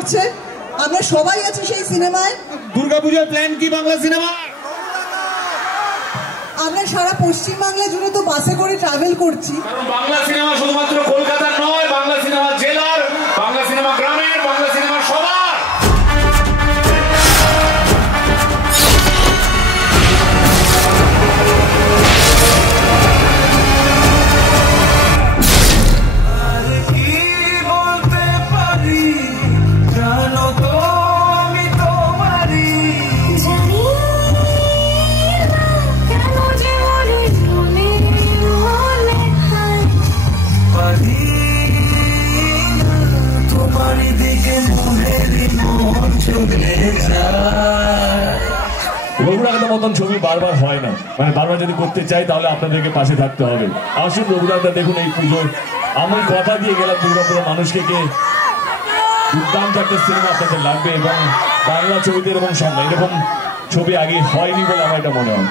করছে, আমরা সবাই আছি সেই সিনেমায়। দুর্গাপূজার প্ল্যান কি বাংলা সিনেমা? আমরা সারা পশ্চিমবাংলা জুড়ে তো বাসে করে ট্রাভেল করছি। কারণ বাংলা সিনেমা শুধুমাত্র কলকাতার নয়, বাংলা সিনেমা জেলার, বাংলা সিনেমা গ্রামের, বাংলা সিনেমা সবার। রঘুনাথের মতন ছবি বারবার হয় না, মানে বারবার যদি করতে চাই তাহলে আপনাদেরকে পাশে থাকতে হবে। আসুন রঘুনাথদা, দেখুন এই পুজোর আমি কথা দিয়ে গেলাম দুর্গাপুরের মানুষকে দুর্দান্ত একটা সিনেমা আপনাদের লাগবে, এবং বাংলা ছবিতে এরকম সামনে এরকম ছবি আগে হয়নি বলে আমার এটা মনে হয়।